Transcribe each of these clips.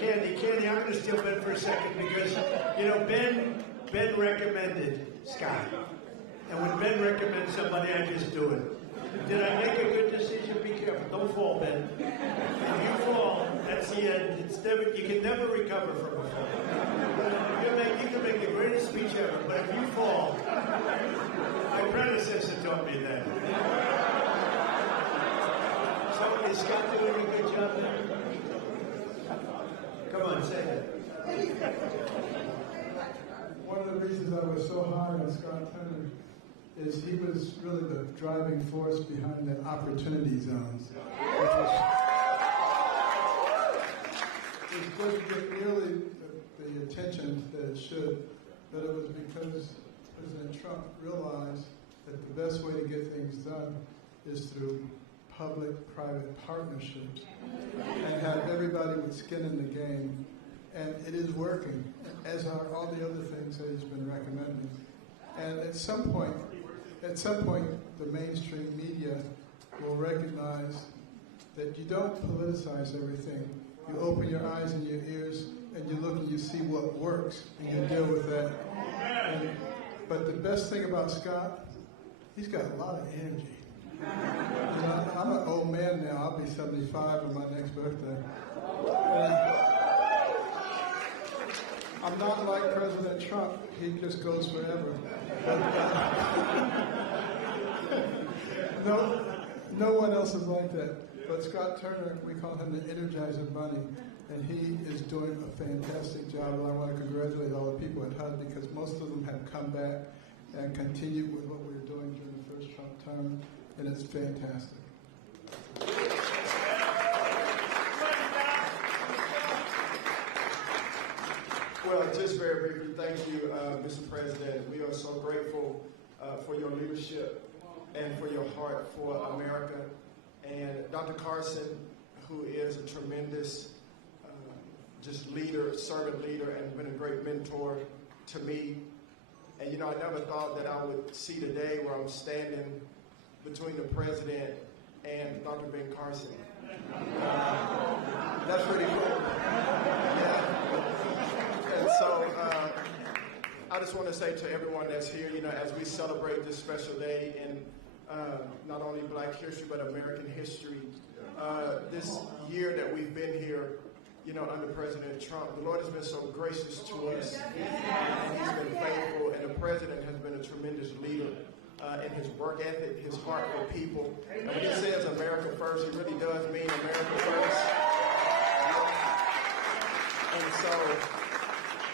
Candy, I'm going to steal Ben for a second because, you know, Ben recommended Scott. And when Ben recommends somebody, I just do it. Did I make a good decision? Be careful. Don't fall, Ben. If you fall, that's the end. You can never recover from a fall. You can make the greatest speech ever, but if you fall, my predecessor taught me that. So is Scott doing a good job there? Come on, say that. One of the reasons I was so high on Scott Turner is he was really the driving force behind the opportunity zones, which doesn't get nearly the attention that it should, but it was because President Trump realized that the best way to get things done is through public-private partnerships and have everybody with skin in the game. And it is working, as are all the other things that he's been recommending. And at some point, the mainstream media will recognize that you don't politicize everything. You open your eyes and your ears, and you look and you see what works, and you deal with that. But the best thing about Scott, he's got a lot of energy. You know, I'm an old man now. I'll be 75 on my next birthday. I'm not like President Trump. He just goes forever. No one else is like that. But Scott Turner, we call him the Energizer Bunny, and he is doing a fantastic job. And I want to congratulate all the people at HUD because most of them have come back and continued with what we were doing during the first Trump term, and it's fantastic. Well, just very briefly, thank you, Mr. President. We are so grateful for your leadership and for your heart for America. And Dr. Carson, who is a tremendous just leader, servant leader, and been a great mentor to me. And, you know, I never thought that I would see the day where I'm standing between the president and Dr. Ben Carson. That's pretty cool. Yeah. And so I just want to say to everyone that's here, you know, as we celebrate this special day in not only Black history, but American history, this year that we've been here, you know, under President Trump, the Lord has been so gracious to us. He's been faithful, and the president has been a tremendous leader in his work ethic, his heart for people. And when he says America first, he really does mean America first.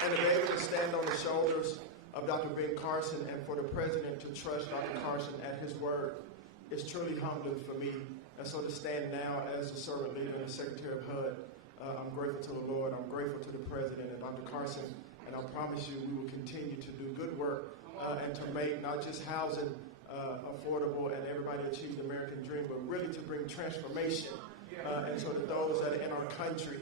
And to be able to stand on the shoulders of Dr. Ben Carson and for the president to trust Dr. Carson at his word is truly humbling for me. And so to stand now as the servant leader and the secretary of HUD, I'm grateful to the Lord. I'm grateful to the president and Dr. Carson. And I promise you we will continue to do good work and to make not just housing affordable and everybody achieve the American dream, but really to bring transformation. And so that those that are in our country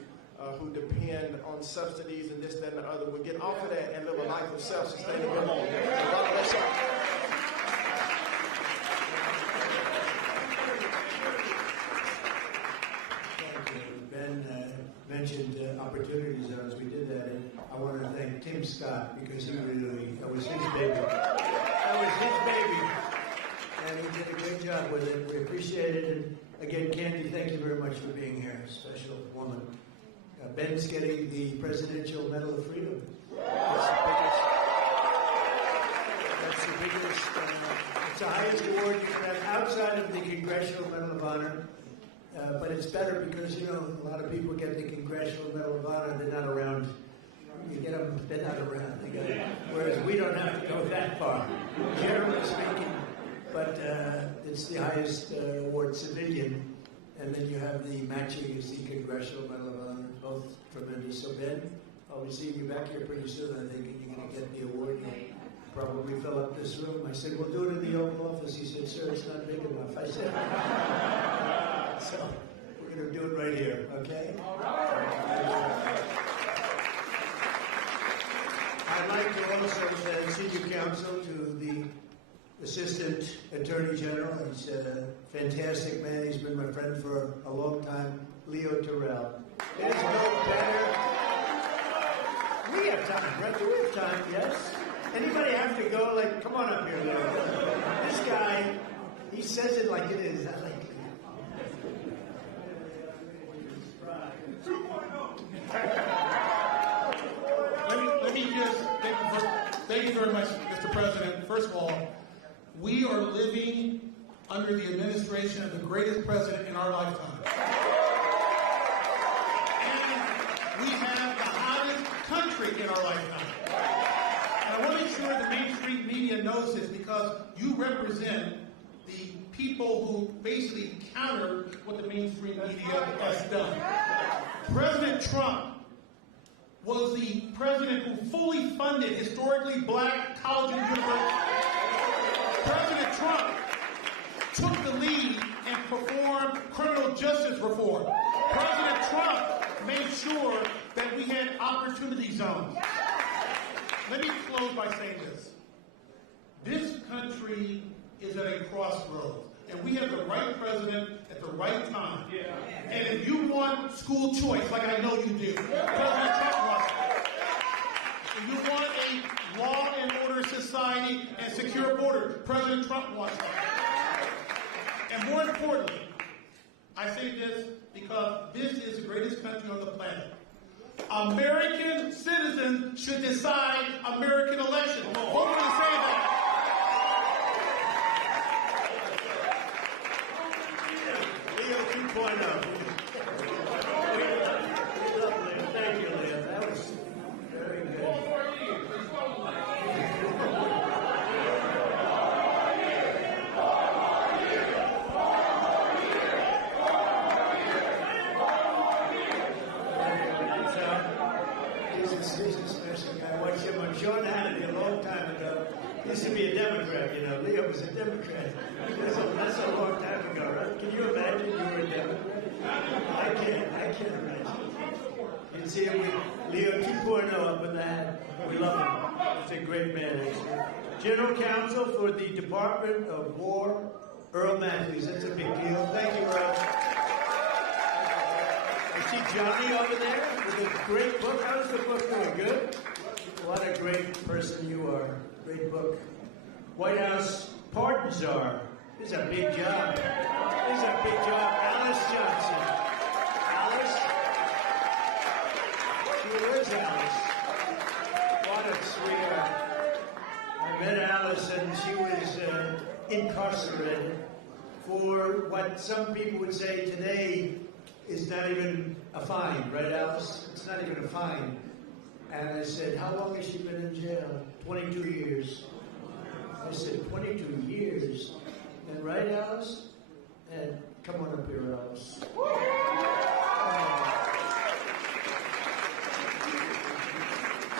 who depend on subsidies and this, that, and the other will get off of that and live a life of self-sustainability. God bless you. Mentioned opportunity zones. We did that, and I want to thank Tim Scott because he really, that was his baby. That was his baby. And he did a great job with it. We appreciate it. And again, Candy, thank you very much for being here. Special woman. Ben's getting the Presidential Medal of Freedom. That's the biggest, it's the highest award you can have outside of the Congressional Medal of Honor. But it's better because, you know, a lot of people get the Congressional Medal of Honor, they're not around. You get them, they're not around. Whereas we don't have to go that far, generally speaking. But it's the highest award, civilian. And then you have the matching is the Congressional Medal of Honor, both tremendous. So Ben, I'll be seeing you back here pretty soon. I think you're going to get the award. You'll probably fill up this room. I said, we'll do it in the Oval Office. He said, sir, it's not big enough. I said, so we're going to do it right here, okay? All right. I'd like to also send senior counsel to the Assistant Attorney General. He's a fantastic man. He's been my friend for a long time, Leo Terrell. There's no better. We have time, right? Do we have time? Yes? Anybody have to go? Like, come on up here, Leo. This guy, he says it like it is. I like it. Let me just thank you very much, Mr. President. First of all, we are living under the administration of the greatest president in our lifetime. And we have the hottest country in our lifetime. And I want to make sure the Main Street media knows this, because you represent the people who basically counter what the Main Street media has done. President Trump was the president who fully funded historically black colleges and universities. President Trump took the lead and performed criminal justice reform. President Trump made sure that we had opportunity zones. Let me close by saying this. This country is at a crossroads, and we have the right president at the right time. And if you want school choice, like I know you do, President Trump wants it. If you want a law and order society and secure border, President Trump wants it. And more importantly, I say this because this is the greatest country on the planet. American citizens should decide American elections. Hold on to say that. Leo 2.0. Thank you, Leo. That was very good. He's a special guy. I watched him on Sean Hannity a long time ago. He used to be a Democrat, you know. Leo was a Democrat. That's a long time ago, right? Can you imagine you were a Democrat? I can't imagine. You can see him with Leo 2.0 up in the hat. We love him. He's a great man. General Counsel for the Department of War, Earl Matthews. That's a big deal. Thank you, Earl. I see Johnny over there with a great book. How's the book doing? Good? What a great person you are. Great book. White House Pardon Czar. This is a big job. This is a big job. Alice Johnson. Alice? Where is Alice? What a sweetheart. I met Alice and she was incarcerated for what some people would say today is not even a fine, right, Alice? It's not even a fine. And I said, how long has she been in jail? 22 years. I said, 22 years. And right, Alice? And come on up here, Alice.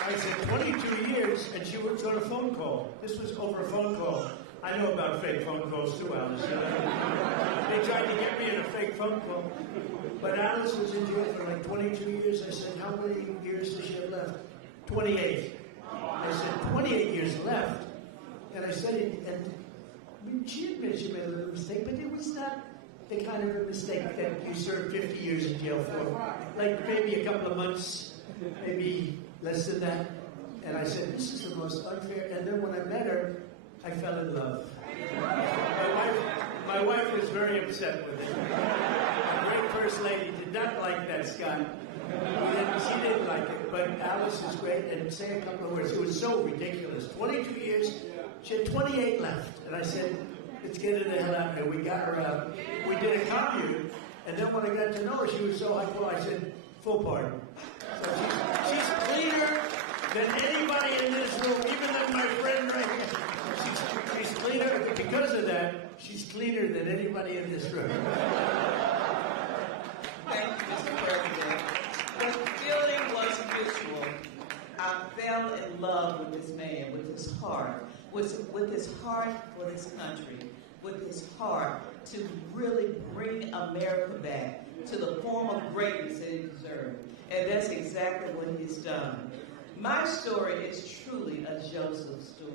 I said, 22 years, and she was on a phone call. This was over a phone call. I know about fake phone calls too, Alice. They tried to get me in a fake phone call. But Alice was in jail for like 22 years. I said, how many years does she have left? 28. I said, 28 years left. And I said, and I mean, she admitted she made a little mistake, but it was not the kind of a mistake that you serve 50 years in jail for. Like maybe a couple of months, maybe less than that. And I said, this is the most unfair. And then when I met her, I fell in love. My wife was very upset with it. The great first lady did not like that, Scott. She didn't like it, but Alice is great. And say a couple of words. It was so ridiculous. 22 years, she had 28 left. And I said, let's get her the hell out of here. We got her out. We did a commune. And then when I got to know her, she was so high. I said, full pardon. So she's cleaner than anybody in this room, even than my friend right here. She's cleaner. Because of that, she's cleaner than anybody in this room. Thank you, Mr. President. The feeling was mutual. I fell in love with this man, with his heart, with his heart for this country, with his heart to really bring America back to the form of greatness that it deserved. And that's exactly what he's done. My story is truly a Joseph story.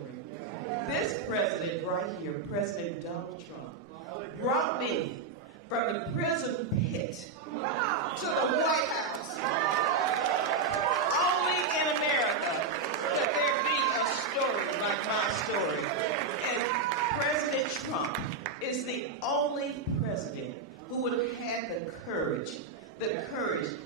This president right here, President Donald Trump, brought me from the prison pit to the White House. Only in America could there be a story like my story. And President Trump is the only president who would have had the courage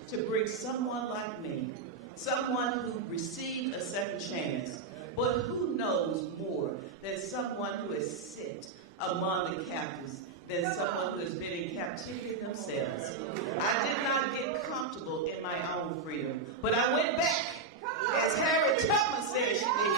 to bring someone like me, someone who received a second chance, but who knows more than someone who is sit among the captives, than someone who has been in captivity themselves. I did not get comfortable in my own freedom, but I went back, as Harriet Tubman said she did.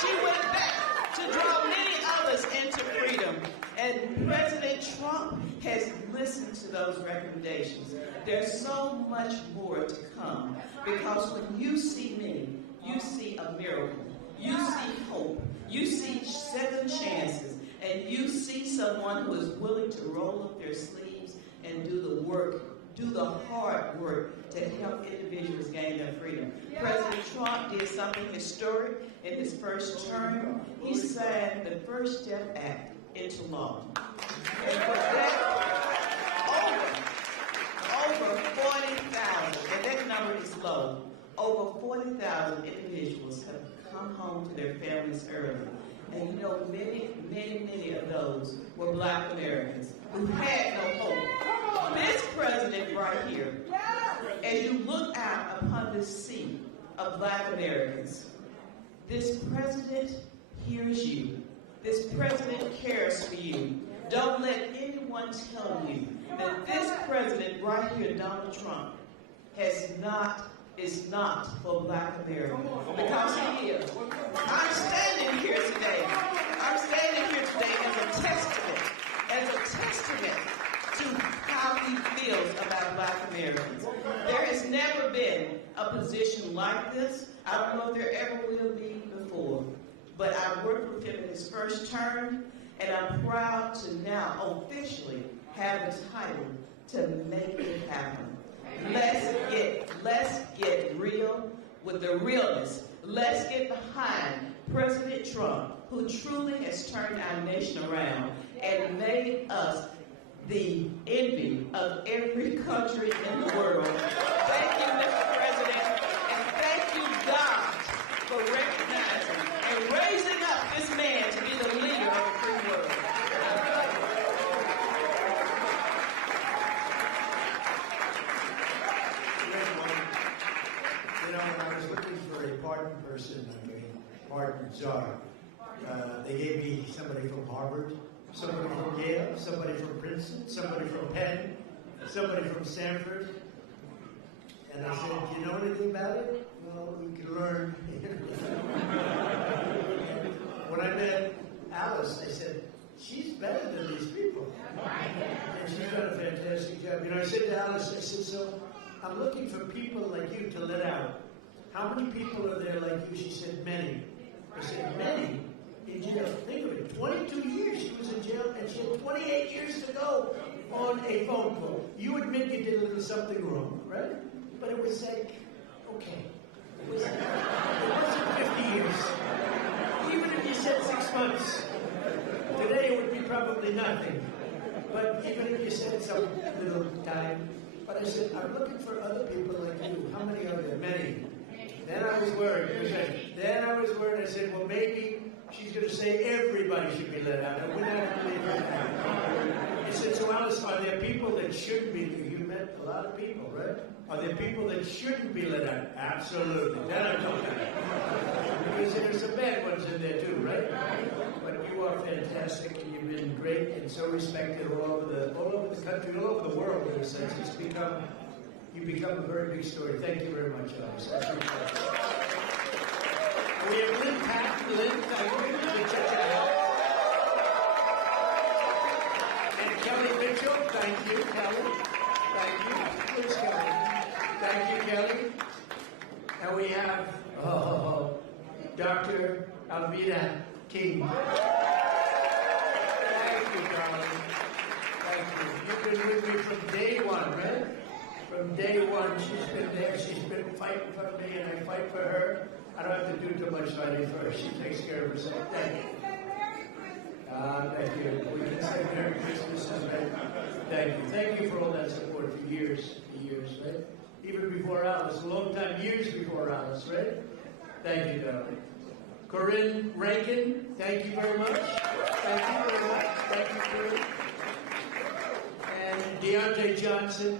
She went back to draw many others into freedom. And President Trump has listened to those recommendations. There's so much more to come, because when you see me, you see a miracle. You see hope. You see second chances. And you see someone who is willing to roll up their sleeves and do the work, do the hard work to help individuals gain their freedom. President Trump did something historic in his first term. He signed the First Step Act into law. And for that, over 40,000, and that number is low, over 40,000 individuals have come home to their families early. And you know, many of those were Black Americans who had no hope. This president right here, as you look out upon this sea of Black Americans, this president hears you. This president cares for you. Don't let anyone tell you that this president right here, Donald Trump, is not for Black America. Because he is. I'm standing here today as a testament to how he feels about Black Americans. There has never been a position like this. I don't know if there ever will be before. But I worked with him in his first term, and I'm proud to now officially have the title to make it happen. Let's get real with the realness. Let's get behind President Trump, who truly has turned our nation around and made us the envy of every country in the world. Thank you, Mr. President, and thank you, God, for recognizing and raising up this man to be the leader of the free world. You know, when I was looking for a pardon person, like a pardon czar, they gave me somebody from Harvard, somebody from Yale, somebody from Princeton, somebody from Penn, somebody from Stanford. And I said, do you know anything about it? Well, we can learn. When I met Alice, I said, she's better than these people. And she's done a fantastic job. You know, I said to Alice, I said, so I'm looking for people like you to let out. How many people are there like you? She said, many. I said, many? In jail. Think of it, 22 years she was in jail, and she had 28 years to go on a phone call. You admit you did a little something wrong, right? But it was like, okay. It wasn't 50 years. Even if you said 6 months, today it would be probably nothing. But even if you said some little time, but I said, I'm looking for other people like you. How many are there? Many. Then I was worried. I said, well, maybe she's going to say everybody should be let out. And we're not going to leave her out. I said, so Alice, are there people that shouldn't be? You met a lot of people, right? Are there people that shouldn't be let out? Absolutely. Then I'm talking about. Because there's some bad ones in there too, right? But you are fantastic, and you've been great and so respected all over the country, all over the world in a sense. You've become a very big story. Thank you very much, Alice. I appreciate it. We have Lynn Pat. Lynn, thank you. And Kelly Mitchell. Thank you, Kelly. Thank you. Please, Kelly. Thank you, Kelly. And we have Dr. Alveda King. Thank you, darling. Thank you. You've been with me from day one, right? From day one, she's been there. She's been fighting for me, and I fight for her. I don't have to do too much fighting for her. She takes care of herself. Thank you. Thank you. We can say Merry Christmas and thank you. Thank you for all that support for years, right? Even before Alice, a long time, years before Alice, right? Thank you, darling. Corinne Rankin, thank you very much. Thank you very much. Thank you, Corinne. And Deontay Johnson.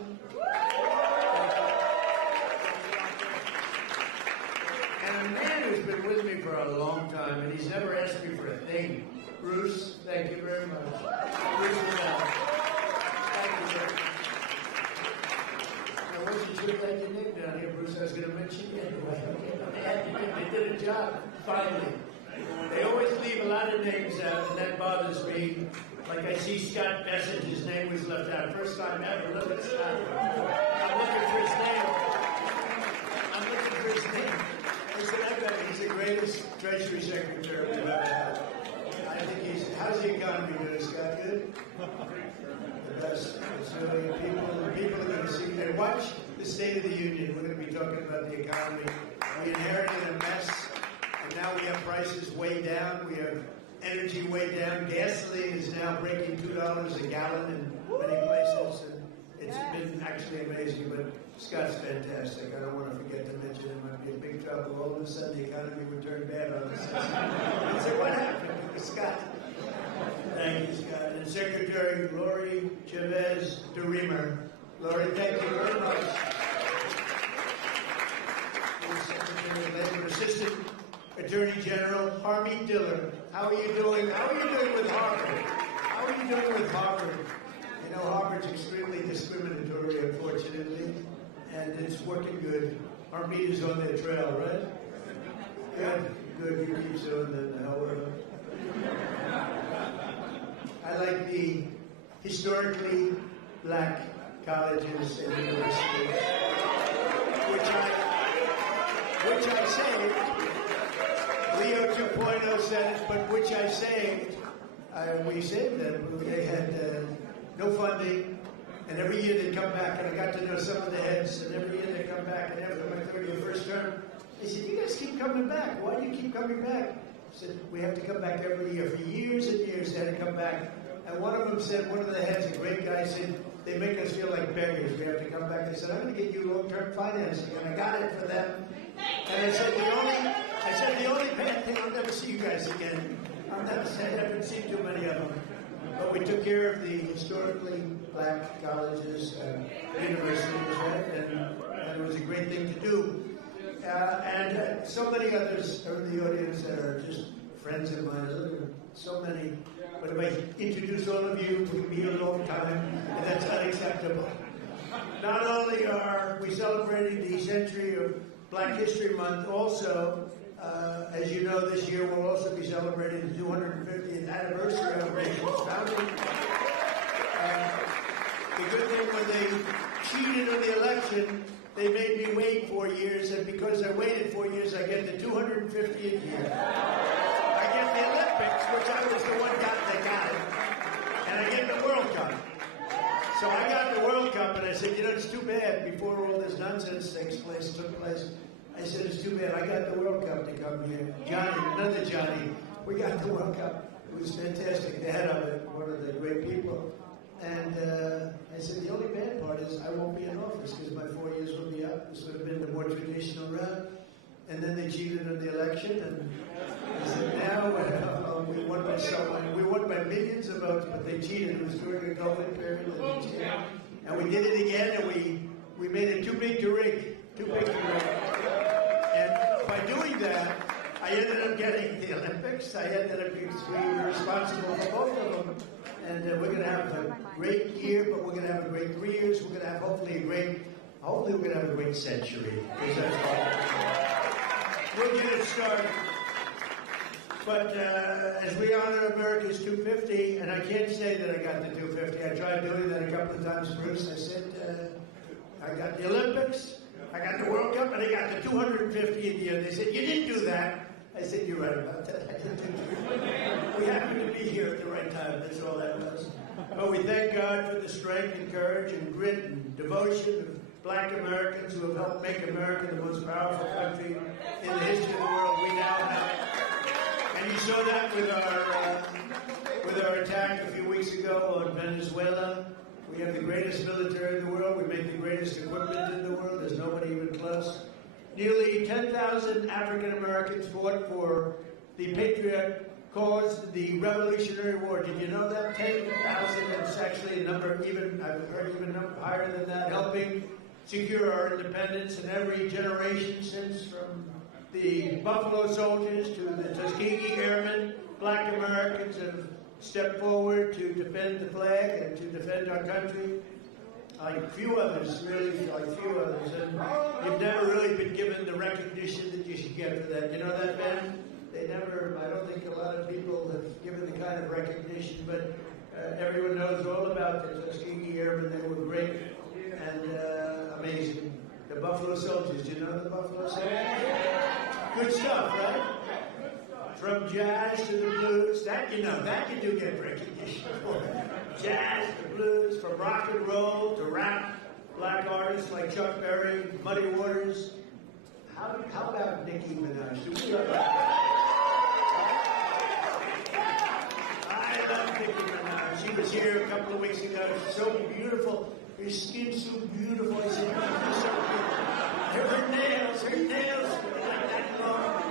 And a man who's been with me for a long time, and he's never asked me for a thing. Bruce, thank you very much. Bruce Liddell. Thank you very much. I wasn't sure if I had your name down here, Bruce. I was going to mention you anyway. They did a job, finally. They always leave a lot of names out, and that bothers me. Like I see Scott Bessent, his name was left out. First time ever. Look at Scott. I'm looking for his name. I'm looking for his name. I said, I bet he's the greatest Treasury Secretary we've ever had. I think he's, how's the economy doing, Scott? Good? The best. So people are going to see, and watch the State of the Union. We're going to be talking about the economy. We inherited a mess, and now we have prices way down. We have energy way down. Gasoline is now breaking $2 a gallon in many places. And it's been actually amazing, but Scott's fantastic. I don't want to forget to mention him. I'd be in big trouble. All of a sudden, the economy would turn bad on us. I'd say, what happened to Scott? Thank you, Scott. And Secretary Lori Chavez DeReamer. Lori, thank you very much. Secretary of Labor, Assistant Attorney General Harmeet Diller. How are you doing? How are you doing with Harvard? How are you doing with Harvard? You know, Harvard's extremely discriminatory, unfortunately, and it's working good. Harmeet is on their trail, right? Good. Good. You keep doing the hell with them. I like the historically black colleges and universities, which I saved. Leo 2.0 said it, but which I saved. We saved them. They had no funding, and every year they'd come back, and I got to know some of the heads, and every year they'd come back, and after my third year, first term, they said, you guys keep coming back. Why do you keep coming back? I said, we have to come back every year. For years and years, they had to come back. And one of them said, one of the heads, a great guy, said, they make us feel like beggars. We have to come back. I said, I'm going to get you long-term financing. And I got it for them. And I said, the only bad thing, I'll never see you guys again. I haven't seen too many of them. But we took care of the historically black colleges and universities, right? And it was a great thing to do. And so many others are in the audience that are just friends of mine. So many. But if I introduce all of you, we'll be here a long time, and that's unacceptable. Not only are we celebrating the century of Black History Month, also, as you know, this year we'll also be celebrating the 250th anniversary of the nation's founding. The good thing when they cheated on the election, they made me wait 4 years, and because I waited 4 years, I get the 250th year. I get the Olympics, which I was the one that got it, and I get the World Cup. So I got the World Cup, and I said, you know, it's too bad before all this nonsense took place. I said, it's too bad. I got the World Cup to come here. Johnny, another Johnny, we got the World Cup. It was fantastic. The head of it, one of the great people. And I said, the only bad part is I won't be in office because my 4 years will be up. This would have been the more traditional route. And then they cheated on the election. And I said, now we won by someone. We won by millions of votes, but they cheated. It was during a COVID period. And we did it again, and we made it too big to rig. Too big to rig. And by doing that, I ended up getting the Olympics. I ended up being responsible for both of them. And we're going to have a great year, but we're going to have a great 3 years. We're going to have hopefully we're going to have a great century. Because that's all. We'll get it started. But as we honor America's 250, and I can't say that I got the 250. I tried doing that a couple of times, Bruce. I said, I got the Olympics, I got the World Cup, and I got the 250th year. They said, you didn't do that. I said, you're right about that. I didn't do that. We happened to be here at the right time. That's all that was. But we thank God for the strength and courage and grit and devotion of black Americans who have helped make America the most powerful country in the history of the world. We now have. And you saw that with our attack a few weeks ago on Venezuela. We have the greatest military in the world. We make the greatest equipment in the world. There's nobody even close. Nearly 10,000 African Americans fought for the patriot cause, the Revolutionary War. Did you know that? 10,000. It's actually a number I've heard even higher than that, helping secure our independence in every generation since, from the Buffalo Soldiers to the Tuskegee Airmen. Black Americans have stepped forward to defend the flag and to defend our country. Like few others, really, like few others. And you've never really been given the recognition that you should get for that. You know that, man? They never, I don't think a lot of people have given the kind of recognition, but everyone knows all about the Tuskegee Airmen. They were great and amazing. The Buffalo Soldiers, do you know the Buffalo Soldiers? Good stuff, right? From jazz to the blues, that you know, that you do get recognition for. Jazz to blues, from rock and roll to rap, black artists like Chuck Berry, Muddy Waters. How about Nicki Minaj? Do we love that? I love Nicki Minaj. She was here a couple of weeks ago. She's so beautiful. Her skin's so beautiful. I said, she's so beautiful. Her nails were like that long.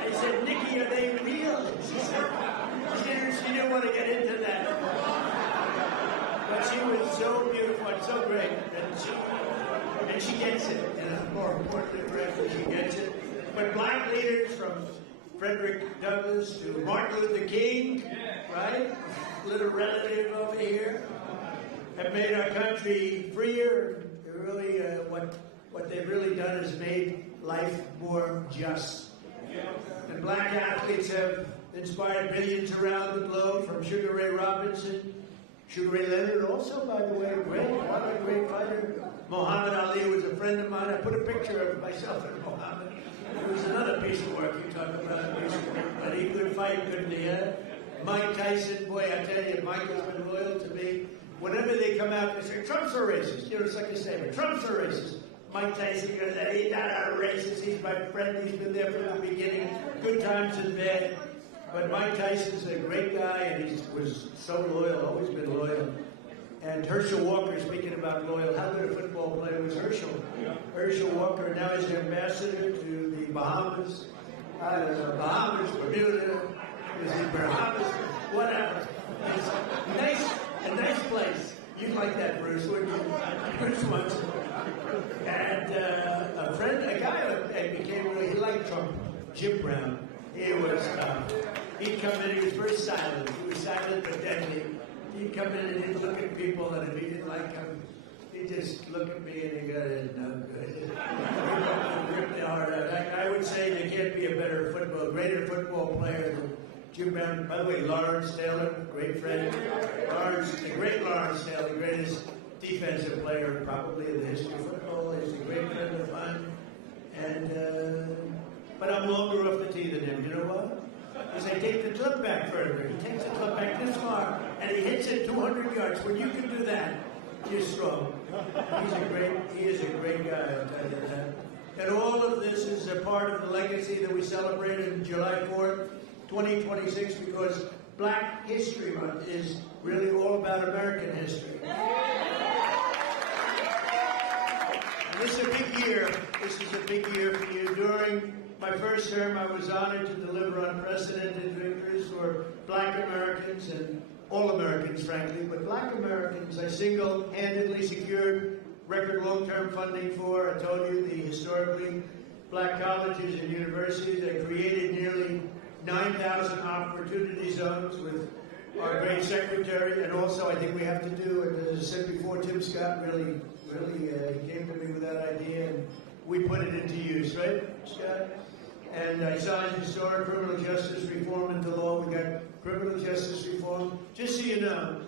I said, Nikki, are they real? She didn't want to get into that. But she was so beautiful and so great. And she gets it. And more importantly, she gets it. But black leaders from Frederick Douglass to Martin Luther King, right? Little relative over here, have made our country freer. Really, what they've really done is made life more just. And black athletes have inspired billions around the globe, from Sugar Ray Robinson, Sugar Ray Leonard, also, by the way, what a great fighter. Muhammad Ali was a friend of mine. I put a picture of myself and Muhammad. It was another piece of work you talk about, a piece of work. But he could fight, couldn't he? Mike Tyson, boy, I tell you, Mike has been loyal to me. Whenever they come out, they say, Trump's a racist. You know, it's like a statement. Trump's a racist. Mike Tyson goes, he's not a racist. He's my friend. He's been there from the beginning. Good times and bad. But Mike Tyson's a great guy, and he was so loyal, always been loyal. And Herschel Walker, speaking about loyal, how good a football player was Herschel? Herschel Walker, now he's an ambassador to the Bahamas. I don't know, Bahamas, Bermuda, Bahamas, whatever. It's a nice place. You'd like that, Bruce, wouldn't you? Bruce wants it. And a guy became really, he liked Trump, Jim Brown. He was, he'd come in, he was very silent. He was silent but deadly. He'd come in and he'd look at people, and if he didn't like him, he'd just look at me and he'd go, no good. He'd rip the heart out. I would say there can't be a greater football player than Jim Brown. By the way, Lawrence Taylor, great friend. The great Lawrence Taylor, the greatest defensive player probably in the history of football. He's a great friend of mine. And, but I'm longer off the tee than him. You know what? Because I take the club back further. He takes the club back this far, and he hits it 200 yards. When you can do that, you're strong. He is a great guy, I'll tell you that. And all of this is a part of the legacy that we celebrate on July 4th, 2026, because Black History Month is really all about American history. And this is a big year. This is a big year for you. During my first term, I was honored to deliver unprecedented victories for Black Americans and all Americans, frankly. But Black Americans, I single-handedly secured record long-term funding for. I told you, the historically Black colleges and universities. I created nearly 9,000 opportunity zones with our great secretary. And also, I think we have to do, as I said before, Tim Scott really he came to me with that idea, and we put it into use, right, Scott? And I signed historic criminal justice reform into law. We got criminal justice reform. Just so you know,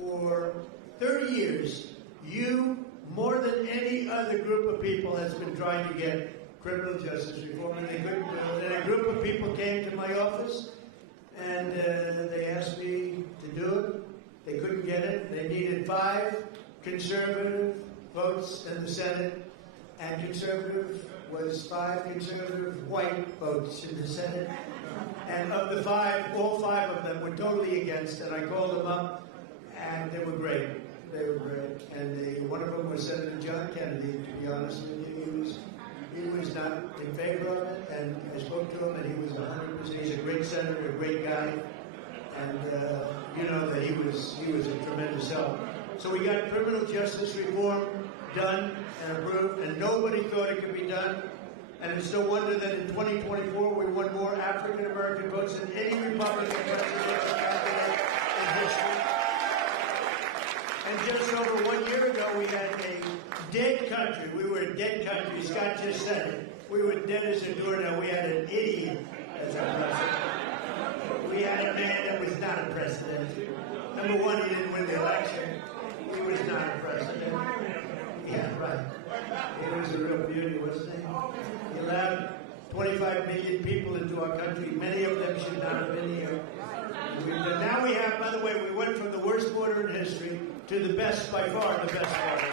for 30 years, you, more than any other group of people, has been trying to get criminal justice reform, and they couldn't do it. And a group of people came to my office, and they asked me to do it. They couldn't get it. They needed 5 conservative, votes in the Senate, and conservative was 5 conservative white votes in the Senate. And of the 5, all 5 of them were totally against, and I called them up, and they were great. They were great. And one of them was Senator John Kennedy, to be honest with you. He was not in favor of it, and I spoke to him, and he was 100%. He's a great senator, a great guy, and you know that he was a tremendous help. So we got criminal justice reform done and approved, and nobody thought it could be done. And it's no wonder that in 2024 we won more African American votes than any Republican presidential candidate in history. And just over 1 year ago, we had a dead country. We were a dead country. Scott just said it. We were dead as a doornail. We had an idiot as our president. We had a man that was not a president. Number one, he didn't win the election. He was not a president. Yeah, right. He was a real beauty, wasn't he? He allowed 25 million people into our country. Many of them should not have been here. But now we have, by the way, we went from the worst border in history to the best, by far, the best border.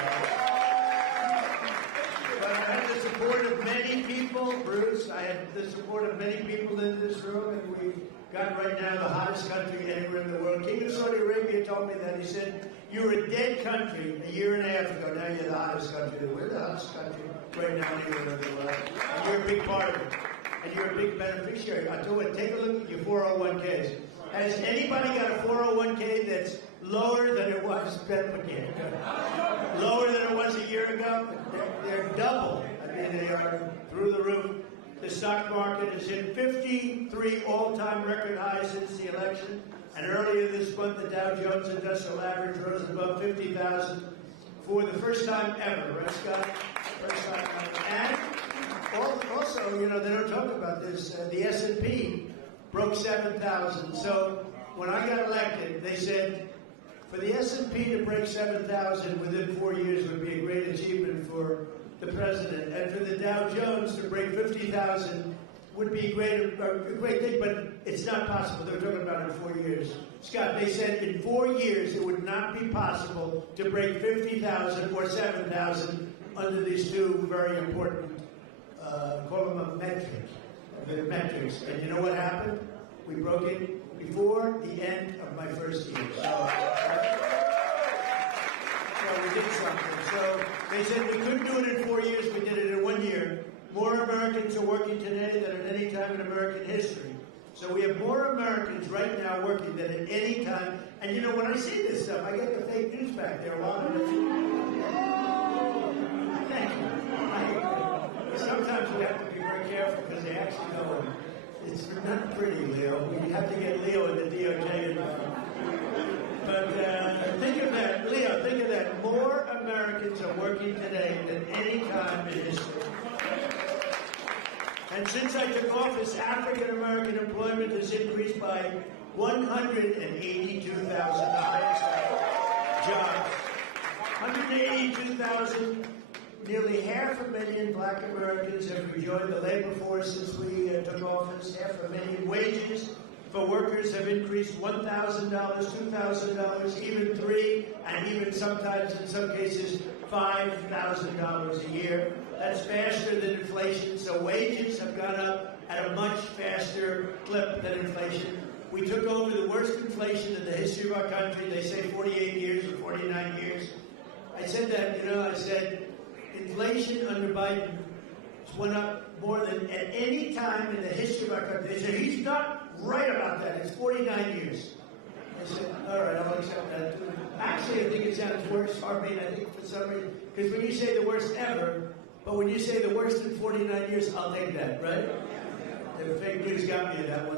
But I had the support of many people, Bruce. I had the support of many people in this room, and we've got right now the hottest country anywhere in the world. King of Saudi Arabia told me that. He said, you were a dead country a year and a half ago. Now you're the hottest country. We're the hottest country right now anywhere in the world. And you're a big part of it. And you're a big beneficiary. I told you, take a look at your 401ks. Has anybody got a 401k that's lower than it was? Lower than it was a year ago? They're double. I mean, they are through the roof. The stock market has hit 53 all-time record highs since the election. And earlier this month, the Dow Jones Industrial Average rose above 50,000 for the first time ever. Right, Scott? First time ever. And also, you know, they don't talk about this. The S&P broke 7,000. So when I got elected, they said for the S&P to break 7,000 within 4 years would be a great achievement for the president, and for the Dow Jones to break 50,000 would be a great thing, but it's not possible. They're talking about it in 4 years. Scott, they said in 4 years it would not be possible to break 50,000 or 7,000 under these two very important, call them a metric. The metrics. And you know what happened? We broke it before the end of my first year. So we did something. So they said we couldn't do it in 4 years. We did it in 1 year. More Americans are working today than at any time in American history. So we have more Americans right now working than at any time. And you know, when I see this stuff, I get the fake news back there. A lot of it. Thank you. Sometimes we have to be very careful because they actually know it's not pretty, Leo. We have to get Leo in the DOJ involved. But think of that, Leo, think of that. More Americans are working today than any time in history. And since I took office, African-American employment has increased by 182,000, the highest jobs. 182,000. Nearly 500,000 black Americans have rejoined the labor force since we took office. 500,000 wages for workers have increased $1,000, $2,000, even $3,000, and even sometimes, in some cases, $5,000 a year. That's faster than inflation, so wages have gone up at a much faster clip than inflation. We took over the worst inflation in the history of our country. They say 48 years or 49 years. I said that, you know, I said, inflation under Biden went up more than at any time in the history of our country. They said, he's not right about that. It's 49 years. I said, all right, I'll accept that too. Actually, I think it sounds worse. I mean, I think for some reason, because when you say the worst ever, but when you say the worst in 49 years, I'll take that, right? The fake news got me in that one.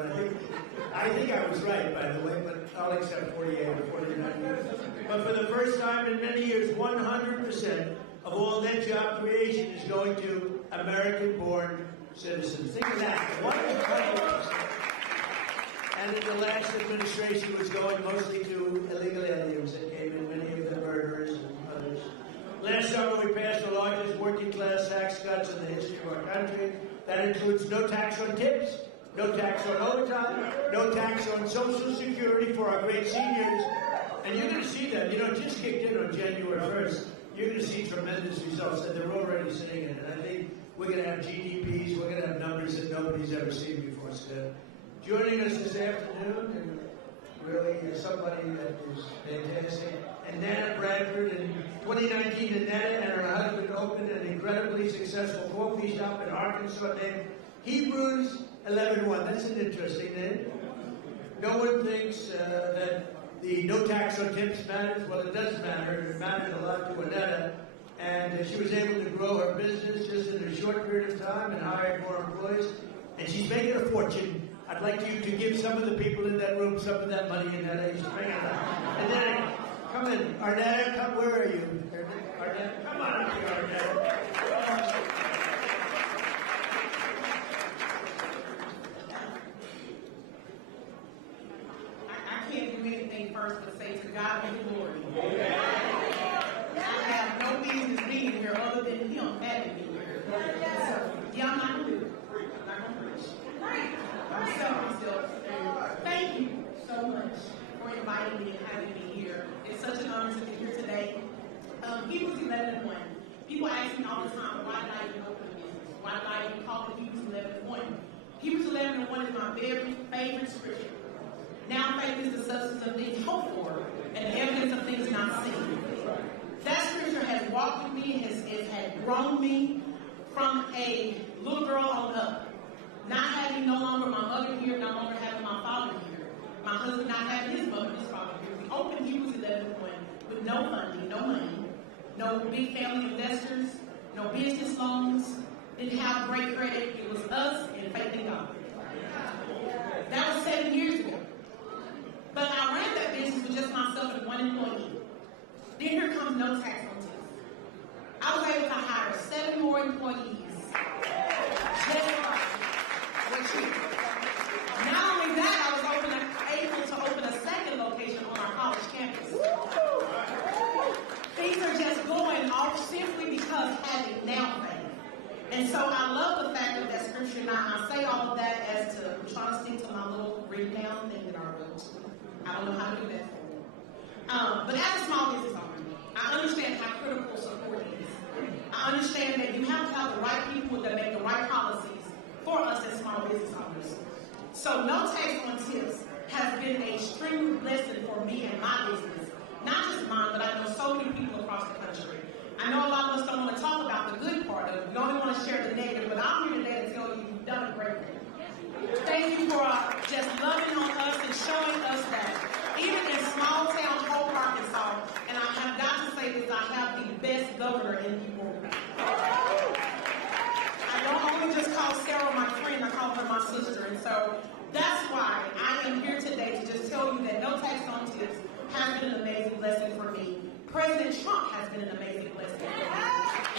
I think I was right, by the way, but I'll accept 48 or 49 years. But for the first time in many years, 100% of all net job creation is going to American-born citizens. Think of that. 100%. And in the last administration was going mostly to illegal aliens that came in, many of them murderers and others. Last summer we passed the largest working-class tax cuts in the history of our country. That includes no tax on tips, no tax on overtime, no tax on Social Security for our great seniors. And you're going to see that. You know, it just kicked in on January 1st. you're going to see tremendous results, and they're already seeing it. And I think we're going to have GDPs, we're going to have numbers that nobody's ever seen before. So joining us this afternoon, and really somebody that is fantastic. And Nana Bradford, in 2019, Nana and her husband opened an incredibly successful coffee shop in Arkansas named Hebrews 11:1. That's an interesting name. No one thinks that the no tax on tips matters. Well, it does matter. It matters a lot to Annetta. And she was able to grow her business just in a short period of time and hired more employees. And she's making a fortune. I'd like you to give some of the people in that room some of that money, Annetta. She's bringing it up. Annetta, come in. Arnetta, come. Where are you? Arnetta, come on up here, Arnetta. I can't do anything first but say to God be the glory. I have no business being here other than Him having me here. So, yeah, I'm not going to do it. I'm not going to preach. So, thank you so much for inviting me and having me here. It's such an honor to be here today. Hebrews 11:1. People ask me all the time, why did I even open a business? Why did I even call it Hebrews 11:1? Hebrews 11:1 is my very favorite scripture. Now faith is the substance of things hoped for and the evidence of things not seen. That scripture has walked with me and has grown me from a little girl on up. Not having no longer my mother here, no longer having my father here. My husband not having his mother, his father here. We opened Hebrews 11:1 with no funding, no money, no big family investors, no business loans, didn't have great credit. It was us and faith in God. That was 7 years ago. But I ran that business with just myself and one employee. Then here comes no tax on tips. I was able to hire 7 more employees. Just not only that, I was able to open a second location on our college campus. Things are just going off simply because having now faith. And so I love the fact of that scripture. Now I say all of that as to I'm trying to stick to my little written down thing that I wrote. I don't know how to do that for you. But as a small business owner, I understand how critical support is. I understand that you have to have the right people that make the right policies for us as small business owners. So no tax on tips has been an extreme blessing for me and my business. Not just mine, but I know so many people across the country. I know a lot of us don't want to talk about the good part of it. We only want to share the negative, but I'm here today to tell you you've done a great thing. Thank you for just loving on us and showing us that even in small town Hope, Arkansas, and I have got to say this, I have the best governor in the world. I don't only just call Sarah my friend, I call her my sister. And so that's why I am here today to just tell you that no tax on tips has been an amazing blessing for me. President Trump has been an amazing blessing for me.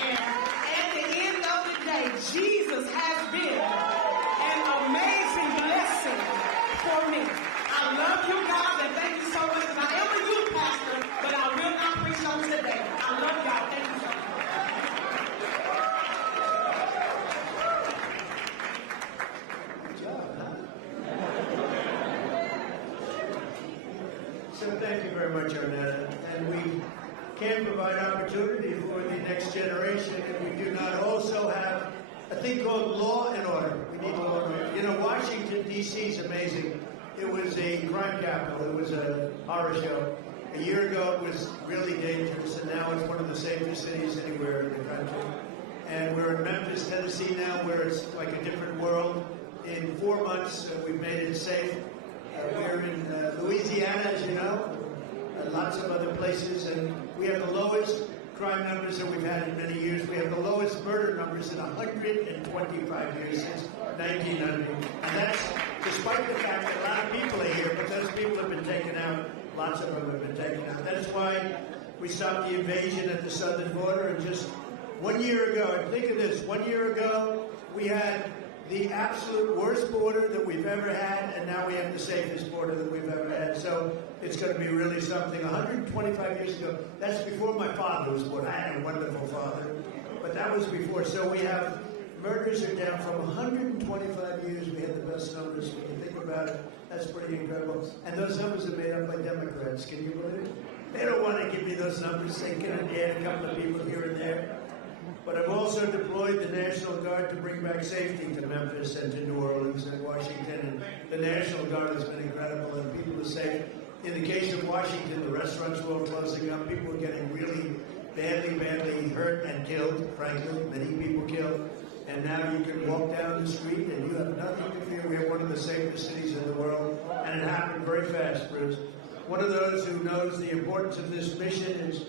And at the end of the day, Jesus has been an amazing blessing for me. I love you guys and thank you so much. I am a youth pastor, but I will not preach on today. I love y'all. Thank you so much. Good job, huh? So thank you very much, Arnetta. And we can provide opportunity for the next generation if we do not also have a thing called law and order. We need law and order. You know, Washington, D.C. is amazing. It was a crime capital. It was a horror show. A year ago, it was really dangerous, and now it's one of the safest cities anywhere in the country. And we're in Memphis, Tennessee now, where it's like a different world. In 4 months, we've made it safe. We're in Louisiana, as you know, lots of other places, and we have the lowest crime numbers that we've had in many years. We have the lowest murder numbers in 125 years since 1900. And that's despite the fact that a lot of people are here, but those people have been taken out. Lots of them have been taken out. That is why we stopped the invasion at the southern border. And just 1 year ago, and think of this, 1 year ago, we had the absolute worst border that we've ever had, and now we have the safest border that we've ever had. So it's going to be really something. 125 years ago, that's before my father was born. I had a wonderful father, but that was before. So we have, murders are down from 125 years. We had the best numbers. When you think about it, that's pretty incredible. And those numbers are made up by Democrats. Can you believe it? They don't want to give me those those numbers. They can add a couple of people here and there. But I've also deployed the National Guard to bring back safety to Memphis and to New Orleans and Washington. And the National Guard has been incredible, and people are safe. In the case of Washington, the restaurants were all closing up. People were getting really badly hurt and killed, frankly. Many people killed. And now you can walk down the street and you have nothing to fear. We have one of the safest cities in the world. And it happened very fast, Bruce. One of those who knows the importance of this mission is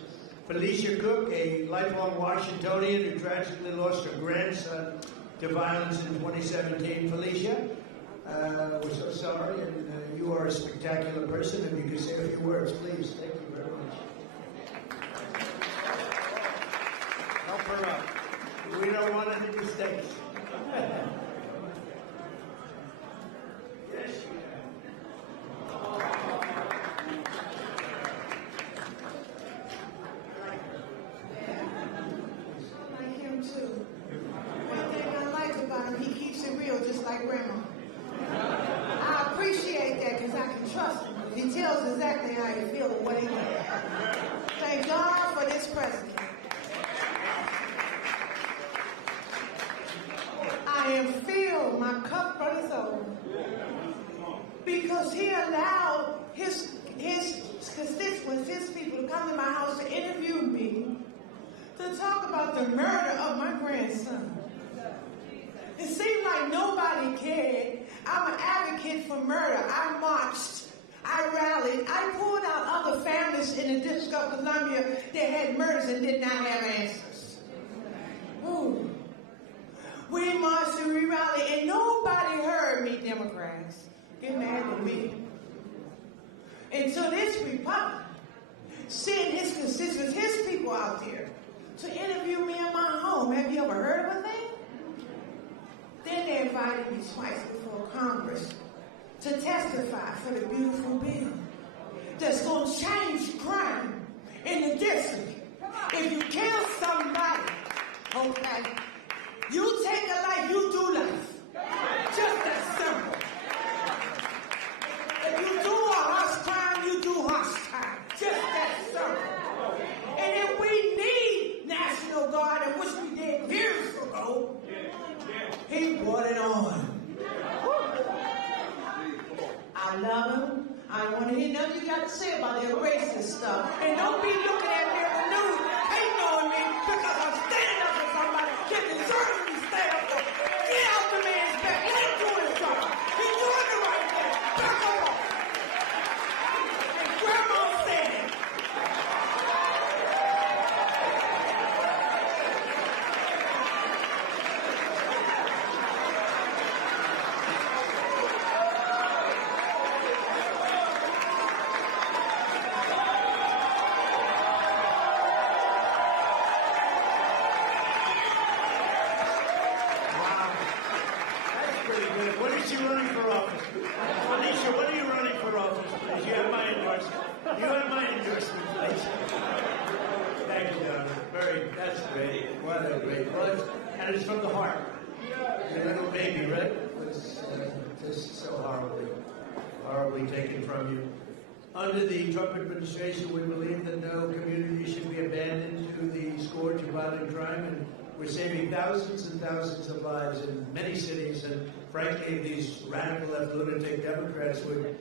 Felicia Cook, a lifelong Washingtonian who tragically lost her grandson to violence in 2017. Felicia, we're so sorry, and you are a spectacular person, and you can say a few words, please. Thank you very much. Help her out. We don't want any mistakes. Yes, you I like him too. One thing I like about him, he keeps it real, just like Grandma. I appreciate that because I can trust him. He tells exactly how he feels and what he wants. Thank God for this president. I am filled, my cup runneth over. Because he allowed his constituents, his people to come to my house to interview me, to talk about the murder of my grandson. It seemed like nobody cared. I'm an advocate for murder. I marched. I rallied. I pulled out other families in the District of Columbia that had murders and did not have answers. Ooh. We marched and we rallied, and nobody heard me, Democrats. Get mad at me. Until this Republican sent his constituents, his people out there to interview me in my home. Have you ever heard of a thing? Then they invited me twice before Congress to testify for the beautiful bill that's going to change crime in the district. If you kill somebody, okay, you take a life, you do life. Just that simple. If you do a harsh crime, you do harsh crime. Just that simple. And if we need National Guard, and which we did years ago, he brought it on. I love him. I don't want to hear nothing you got to say about that racist stuff. And don't be looking at me in the news, hating on me because I'm standing up for somebody that deserves to be stand up for. Get out the man's back. Let him do his job. He's doing the right thing. Back him up. And Grandma said it. What is she running for office? Felicia, what are you running for office, please? You have my endorsement. You have my endorsement, Felicia. Thank you, Donna. That's great. What a great buzz. And it's from the heart. Your little baby, right? Was just so horribly taken from you. Under the Trump administration, we believe that no community should be abandoned to the scourge of violent crime, and we're saving thousands and thousands of lives in many cities. And frankly, if these radical left lunatic Democrats would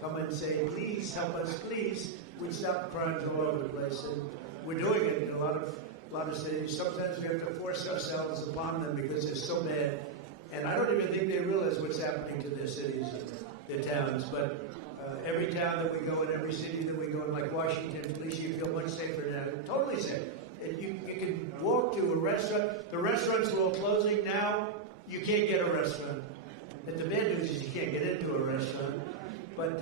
come and say, please help us, please, we'd stop crimes all over the place. And we're doing it in a lot of cities. Sometimes we have to force ourselves upon them because they're so bad. And I don't even think they realize what's happening to their cities and their towns. But every town that we go in, every city that we go in, like Washington, Felicia, you feel much safer now. Totally safe. You can walk to a restaurant. The restaurants are all closing now. You can't get a restaurant. And the bad news is you can't get into a restaurant. But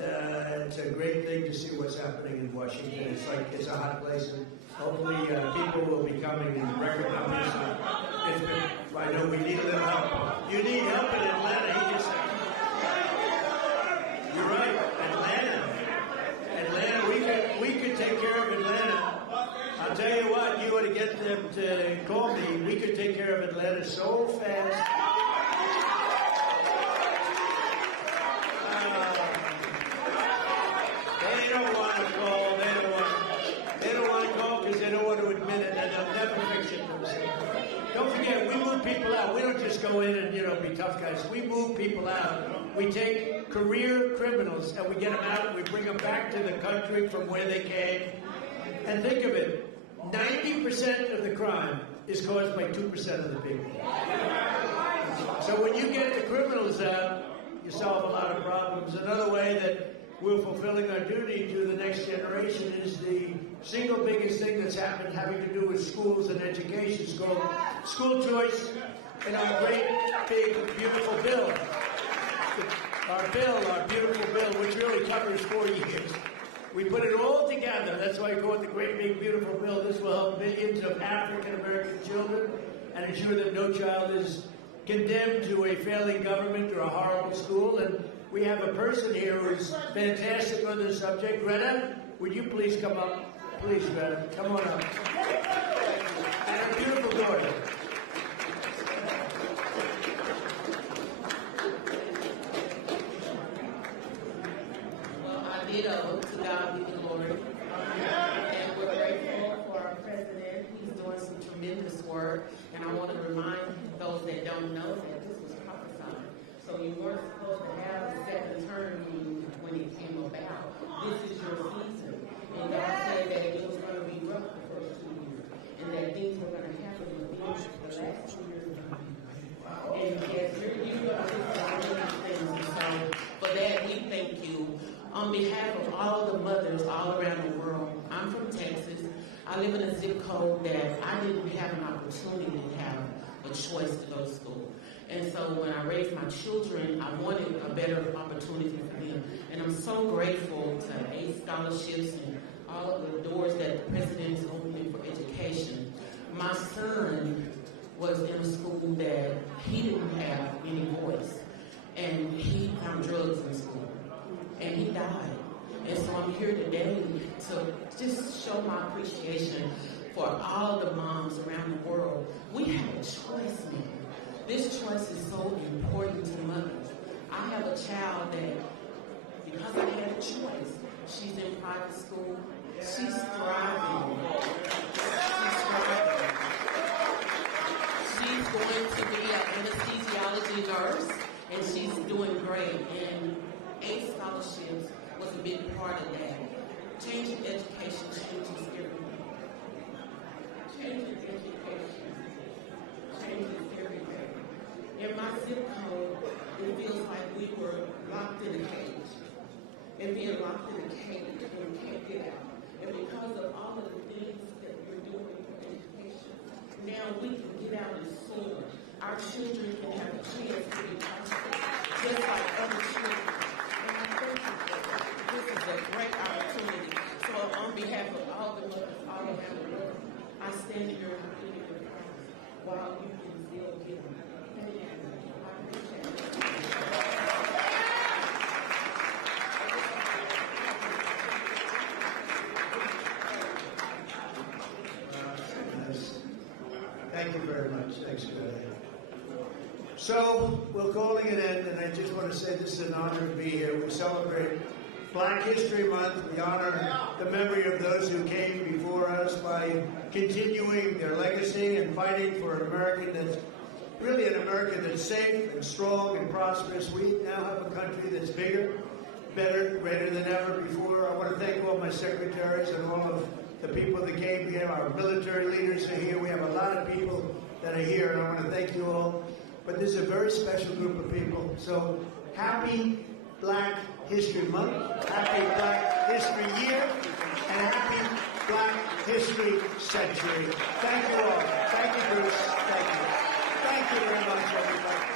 it's a great thing to see what's happening in Washington. It's a hot place, and hopefully people will be coming in record numbers. I know we need a little help. You need help in Atlanta. You're right, Atlanta. We could take care of Atlanta. I'll tell you what, you ought to get them to call me. We could take care of Atlanta so fast. They don't want to call. They don't want No, we don't just go in and, be tough guys. We move people out. We take career criminals and we get them out and we bring them back to the country from where they came. And think of it, 90% of the crime is caused by 2% of the people. So when you get the criminals out, you solve a lot of problems. Another way that we're fulfilling our duty to the next generation is the single biggest thing that's happened having to do with schools and education. It's called school choice and our great, big, beautiful bill. Our beautiful bill, which really covers 4 years. We put it all together. That's why we call it the great, big, beautiful bill. This will help millions of African-American children and ensure that no child is condemned to a failing government or a horrible school. And we have a person here who's fantastic on this subject. Greta, would you please come up? Please, Greta, come on up. And our beautiful daughter. Well, I did to God be the glory. And we're grateful for our president. He's doing some tremendous work. And I want to remind those that don't know that this was prophesied. So you weren't supposed to have the second term when it came about. This is your season. And God said that it was going to be rough the first 2 years. And that things were going to happen with the last 2 years. And yes, you're going to do things. And so for that, we thank you. On behalf of all the mothers all around the world, I'm from Texas. I live in a zip code that I didn't have an opportunity to have a choice to go to school. And so when I raised my children, I wanted a better opportunity for them. And I'm so grateful to ACE scholarships and all of the doors that the president is opening for education. My son was in a school that he didn't have any voice. And he found drugs in school. And he died. And so I'm here today to just show my appreciation for all the moms around the world. We have a choice now. This choice is so important to mothers. I have a child that, because I had a choice, she's in private school. She's thriving. She's going to be an anesthesiology nurse, and she's doing great. And ACE scholarships was a big part of that. Changing education changes everything. Changing education changes everything. In my zip code, it feels like we were locked in a cage. And being locked in a cage, and we can't get out. And because of all of the things that we're doing for education, now we can get out and soar. Our children can have a chance to be prosperous, just like other children. And I think this is a great opportunity. So on behalf of all the mothers all around the world, I stand here and give you the promise while you can still give them. Thank you. I appreciate it. Thank you very much. Thanks, Greta. So, we're calling it in, and I just want to say this is an honor to be here. We celebrate Black History Month. We honor the memory of those who came before us by continuing their legacy and fighting for an America that's really an America that's safe and strong and prosperous. We now have a country that's bigger, better, greater than ever before. I want to thank all my secretaries and all of the people that came here. Our military leaders are here. We have a lot of people that are here, and I want to thank you all. But this is a very special group of people. So happy Black History Month, happy Black History Year, and happy Black History Century. Thank you all. Thank you, Bruce. Thank you. Thank you very much, everybody.